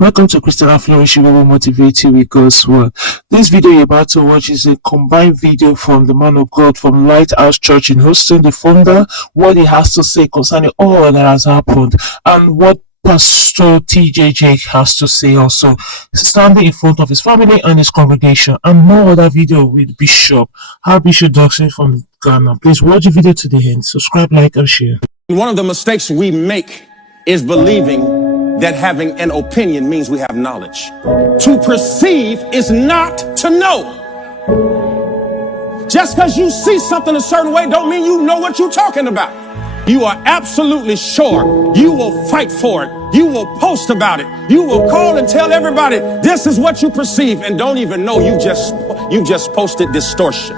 Welcome to Christian Flourishing, we will motivate you with God's word. This video you're about to watch is a combined video from the man of God from Lighthouse Church in Houston, the founder, what he has to say concerning all that has happened, and what Pastor TJJ has to say also, standing in front of his family and his congregation, and more other video with Archbishop Duncan from Ghana. Please watch the video to the end, subscribe, like, and share. One of the mistakes we make is believing that having an opinion means we have knowledge. To perceive is not to know. Just because you see something a certain way don't mean you know what you're talking about. You are absolutely sure. You will fight for it. You will post about it. You will call and tell everybody this is what you perceive and don't even know you just posted distortion.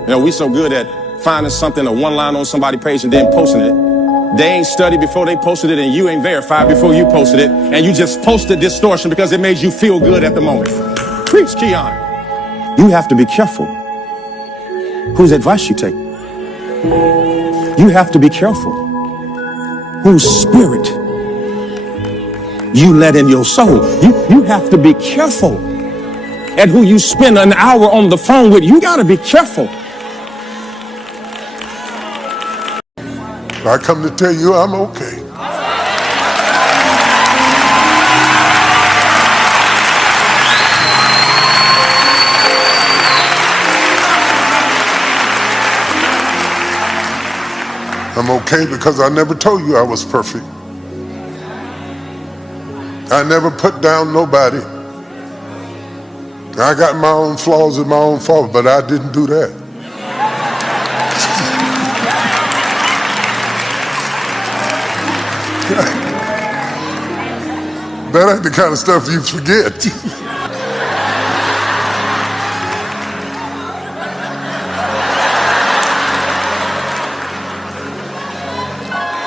You know, we so good at finding something, a one line on somebody's page and then posting it. They ain't studied before they posted it, and you ain't verified before you posted it, and you just posted distortion because it made you feel good at the moment. Preach, Keion. You have to be careful whose advice you take. You have to be careful whose spirit you let in your soul. You have to be careful at who you spend an hour on the phone with. You got to be careful. I come to tell you I'm okay. I'm okay because I never told you I was perfect. I never put down nobody. I got my own flaws and my own faults, but I didn't do that. That ain't the kind of stuff you forget.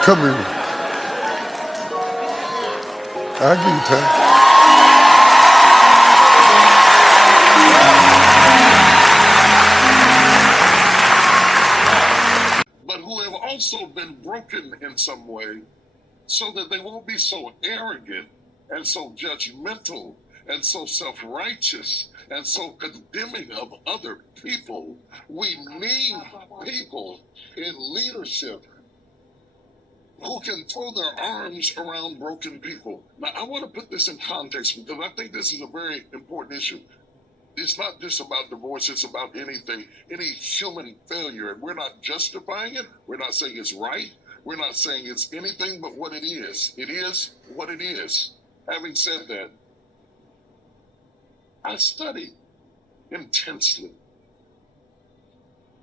Come here. I'll give you time. But who have also been broken in some way, so that they won't be so arrogant and so judgmental and so self-righteous and so condemning of other people. We need people in leadership who can throw their arms around broken people. Now, I want to put this in context because I think this is a very important issue. It's not just about divorce, it's about anything, any human failure. And we're not justifying it. We're not saying it's right. We're not saying it's anything but what it is. It is what it is. Having said that, I studied intensely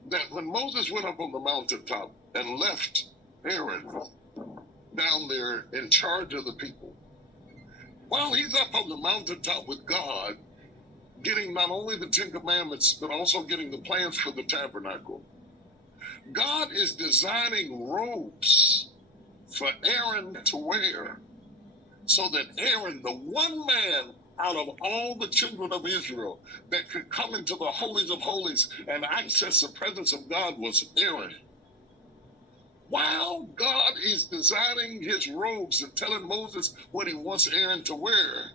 that when Moses went up on the mountaintop and left Aaron down there in charge of the people, while he's up on the mountaintop with God, getting not only the 10 Commandments, but also getting the plans for the tabernacle, God is designing robes for Aaron to wear so that Aaron, the one man out of all the children of Israel that could come into the holies of holies and access the presence of God, was Aaron. While God is designing his robes and telling Moses what he wants Aaron to wear,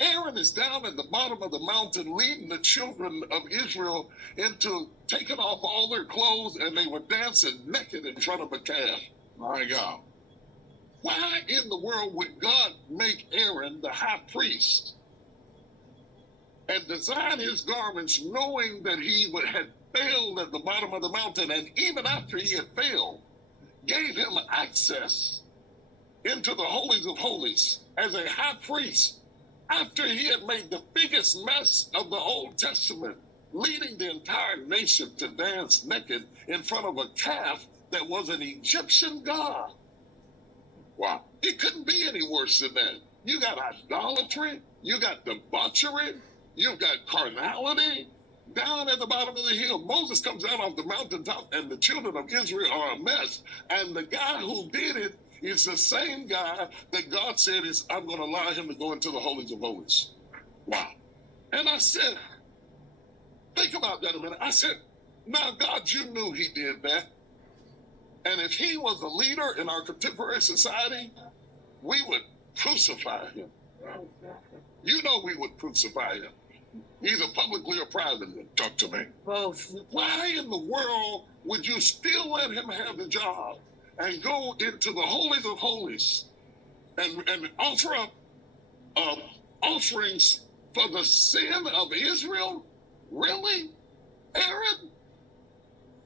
Aaron is down at the bottom of the mountain leading the children of Israel into taking off all their clothes, and they were dancing naked in front of a calf. My God. Why in the world would God make Aaron the high priest and design his garments knowing that he had failed at the bottom of the mountain, and even after he had failed, gave him access into the holies of holies as a high priest after he had made the biggest mess of the Old Testament, leading the entire nation to dance naked in front of a calf that was an Egyptian god? Wow. It couldn't be any worse than that. You got idolatry, you got debauchery, you've got carnality. Down at the bottom of the hill, Moses comes down off the mountaintop, and the children of Israel are a mess. And the guy who did it is the same guy that God said is, I'm going to allow him to go into the holies of holies. Wow. And I said, think about that a minute. I said, now, God, you knew he did that. And if he was a leader in our contemporary society, we would crucify him. You know we would crucify him, either publicly or privately. Talk to me. Both. Why in the world would you still let him have the job and go into the holies of holies and offer up offerings for the sin of Israel? Really, Aaron?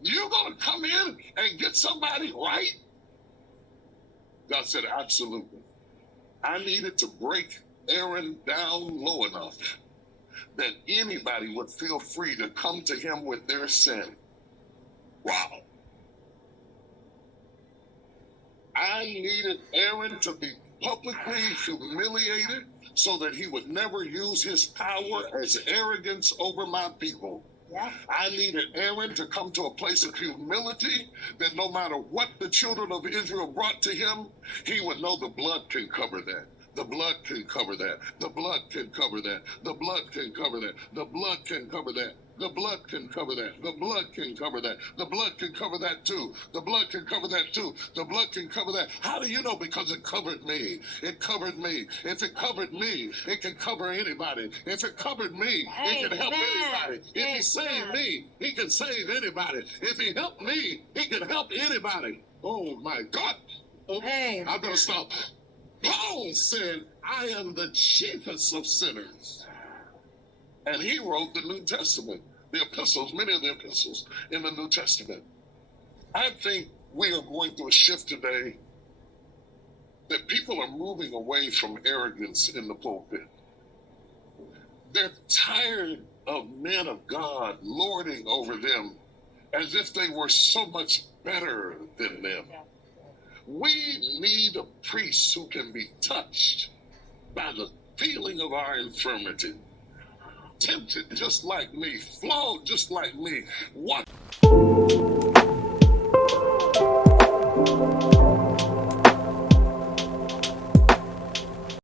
You're going to come in and get somebody right? God said, absolutely. I needed to break Aaron down low enough that anybody would feel free to come to him with their sin. Wow. I needed Aaron to be publicly humiliated so that he would never use his power as arrogance over my people. Yeah. I needed Aaron to come to a place of humility that no matter what the children of Israel brought to him, he would know the blood can cover that. The blood can cover that. The blood can cover that. The blood can cover that. The blood can cover that. The blood can cover that. The blood can cover that. The blood can cover that too. The blood can cover that too. The blood can cover that. How do you know? Because it covered me. It covered me. If it covered me, it can cover anybody. If it covered me, it can help anybody. If he saved me, he can save anybody. If he helped me, he can help anybody. Oh my God. Oh, I'm going to stop. Paul said, I am the chiefest of sinners. And he wrote the New Testament, the epistles, many of the epistles in the New Testament. I think we are going through a shift today that people are moving away from arrogance in the pulpit. They're tired of men of God lording over them as if they were so much better than them. We need a priest who can be touched by the feeling of our infirmity, tempted just like me, flawed just like me. What?